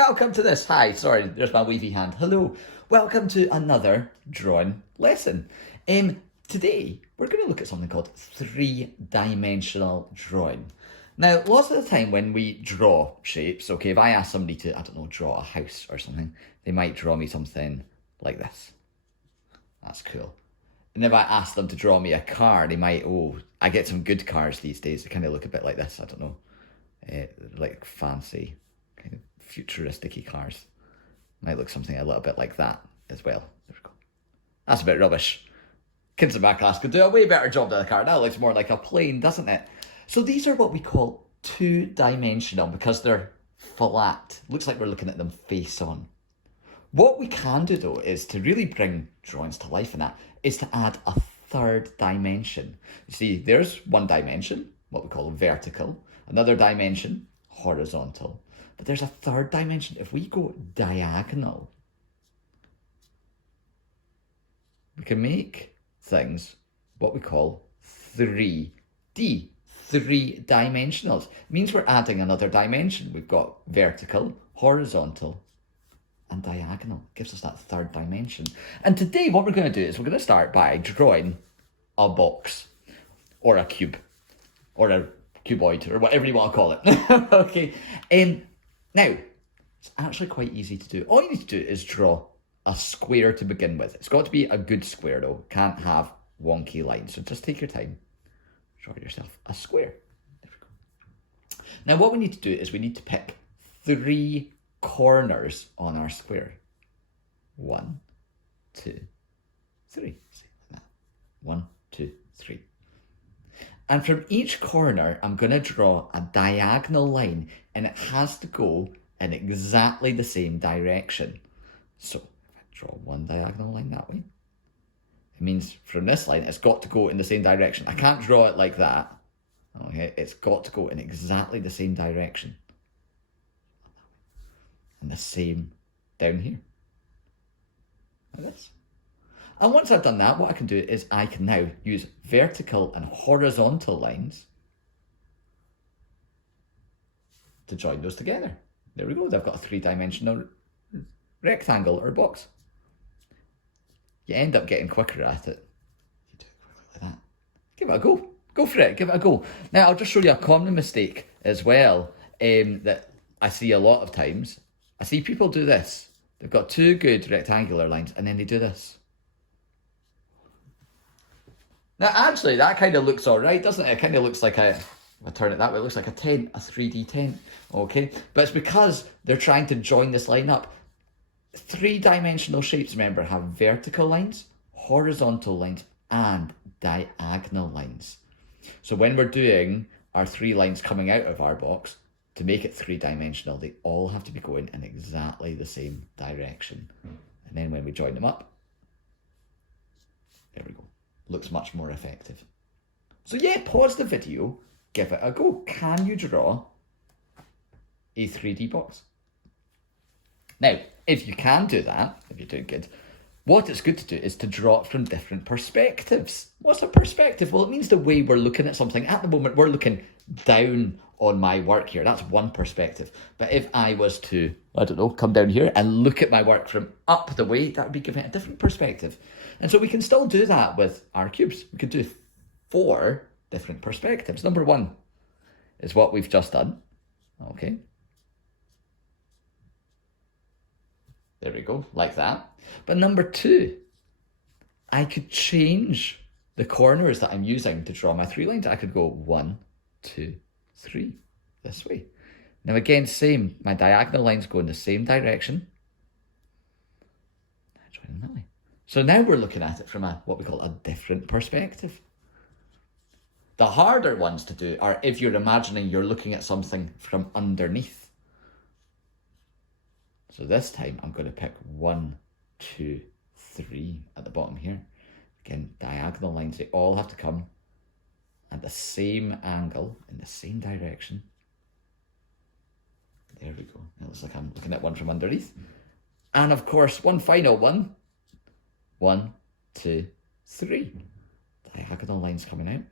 welcome to this. Hi, sorry, there's my wavy hand. Hello, welcome to another drawing lesson. Today, we're going to look at something called three-dimensional drawing. Now, lots of the time when we draw shapes, okay, if I ask somebody to, I don't know, draw a house or something, they might draw me something like this. That's cool. And if I ask them to draw me a car, they might, I get some good cars these days. They kind of look a bit like this, I don't know. Like fancy, kind of futuristic-y cars. Might look something a little bit like that as well. There we go. That's a bit rubbish. Kids in my class could do a way better job than a car. That looks more like a plane, doesn't it? So these are what we call two-dimensional because they're flat. Looks like we're looking at them face on. What we can do though is to really bring drawings to life and that is to add a third dimension. You see, there's one dimension, what we call vertical, another dimension, horizontal, but there's a third dimension. If we go diagonal, we can make things what we call 3D, three-dimensionals. It means we're adding another dimension. We've got vertical, horizontal, and diagonal. It gives us that third dimension. And today what we're going to do is we're going to start by drawing a box, or a cube, or a cuboid, or whatever you want to call it. Okay. Now, it's actually quite easy to do. All you need to do is draw a square to begin with. It's got to be a good square though. Can't have wonky lines. So just take your time. Draw yourself a square. There we go. Now what we need to do is we need to pick 3 corners on our square. 1, 2, 3. Like that. 1, 2, 3. And from each corner, I'm going to draw a diagonal line and it has to go in exactly the same direction. So if I draw one diagonal line that way, it means from this line, it's got to go in the same direction. I can't draw it like that. Okay, it's got to go in exactly the same direction. And the same down here. Like this. And once I've done that, what I can do is I can now use vertical and horizontal lines to join those together. There we go. They've got a 3-dimensional rectangle or box. You end up getting quicker at it. You do it quickly like that. Give it a go. Go for it. Give it a go. Now, I'll just show you a common mistake as well that I see a lot of times. I see people do this. They've got 2 good rectangular lines and then they do this. Now, actually, that kind of looks all right, doesn't it? It kind of looks like if I turn it that way, it looks like a tent, a 3D tent, okay? But it's because they're trying to join this line up. 3-dimensional shapes, remember, have vertical lines, horizontal lines, and diagonal lines. So when we're doing our 3 lines coming out of our box, to make it 3-dimensional, they all have to be going in exactly the same direction. And then when we join them up, there we go. Looks much more effective. So yeah, pause the video, give it a go. Can you draw a 3D box? Now, if you can do that, if you're doing good, what it's good to do is to draw it from different perspectives. What's a perspective? Well, it means the way we're looking at something. At the moment, we're looking down on my work here. That's one perspective. But if I was to, I don't know, come down here and look at my work from up the way, that would be giving it a different perspective. And so we can still do that with our cubes. We could do 4 different perspectives. Number 1 is what we've just done. Okay. There we go, like that. But number 2, I could change the corners that I'm using to draw my 3 lines. I could go 1, 2, 3, this way. Now again, same, my diagonal lines go in the same direction. I join them that way. So now we're looking at it from what we call a different perspective. The harder ones to do are if you're imagining you're looking at something from underneath. So this time I'm going to pick 1, 2, 3 at the bottom here. Again, diagonal lines, they all have to come at the same angle in the same direction. There we go. It looks like I'm looking at one from underneath. And of course, one final one. 1, 2, 3. Diagonal lines coming out.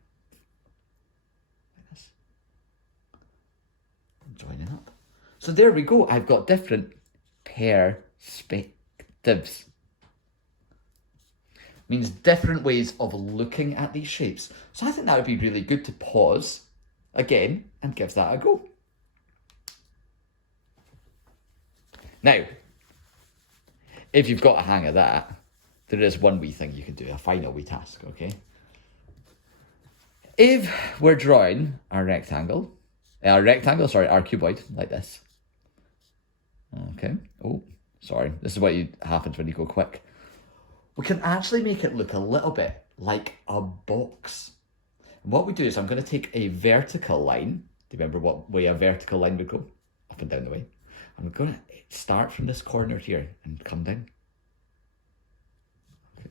Like this. Joining up. So there we go. I've got different perspectives. Means different ways of looking at these shapes. So I think that would be really good to pause again and give that a go. Now, if you've got a hang of that, there is one wee thing you can do, a final wee task, okay? If we're drawing our our cuboid, like this. Okay, oh, sorry, this is what happens when you go quick. We can actually make it look a little bit like a box. And what we do is I'm going to take a vertical line. Do you remember what way a vertical line would go? Up and down the way. I'm going to start from this corner here and come down. Okay.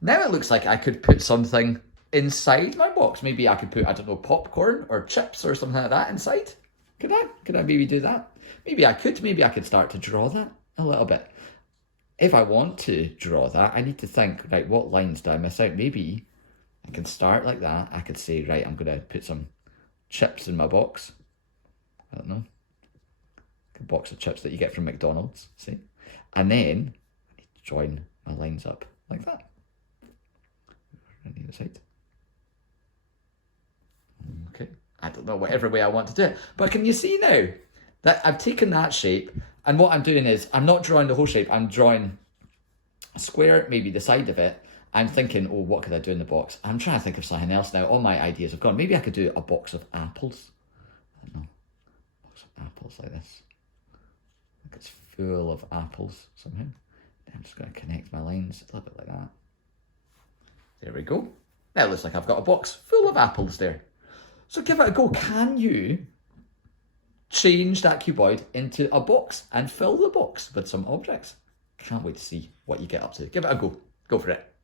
Now it looks like I could put something inside my box. Maybe I could put, I don't know, popcorn or chips or something like that inside. Could I? Could I maybe do that? Maybe I could start to draw that a little bit. If I want to draw that, I need to think, right, what lines do I miss out? Maybe I can start like that. I could say, right, I'm going to put some chips in my box. I don't know. A box of chips that you get from McDonald's, see? And then I need to join my lines up like that. On the other side. Okay. I don't know, whatever way I want to do it. But can you see now that I've taken that shape, and what I'm doing is I'm not drawing the whole shape, I'm drawing a square, maybe the side of it. I'm thinking, oh, what could I do in the box? I'm trying to think of something else now. All my ideas have gone. Maybe I could do a box of apples. I don't know. A box of apples like this. Like it's full of apples somehow. I'm just going to connect my lines a little bit like that. There we go. Now it looks like I've got a box full of apples there. So give it a go. Can you change that cuboid into a box and fill the box with some objects? Can't wait to see what you get up to. Give it a go. Go for it.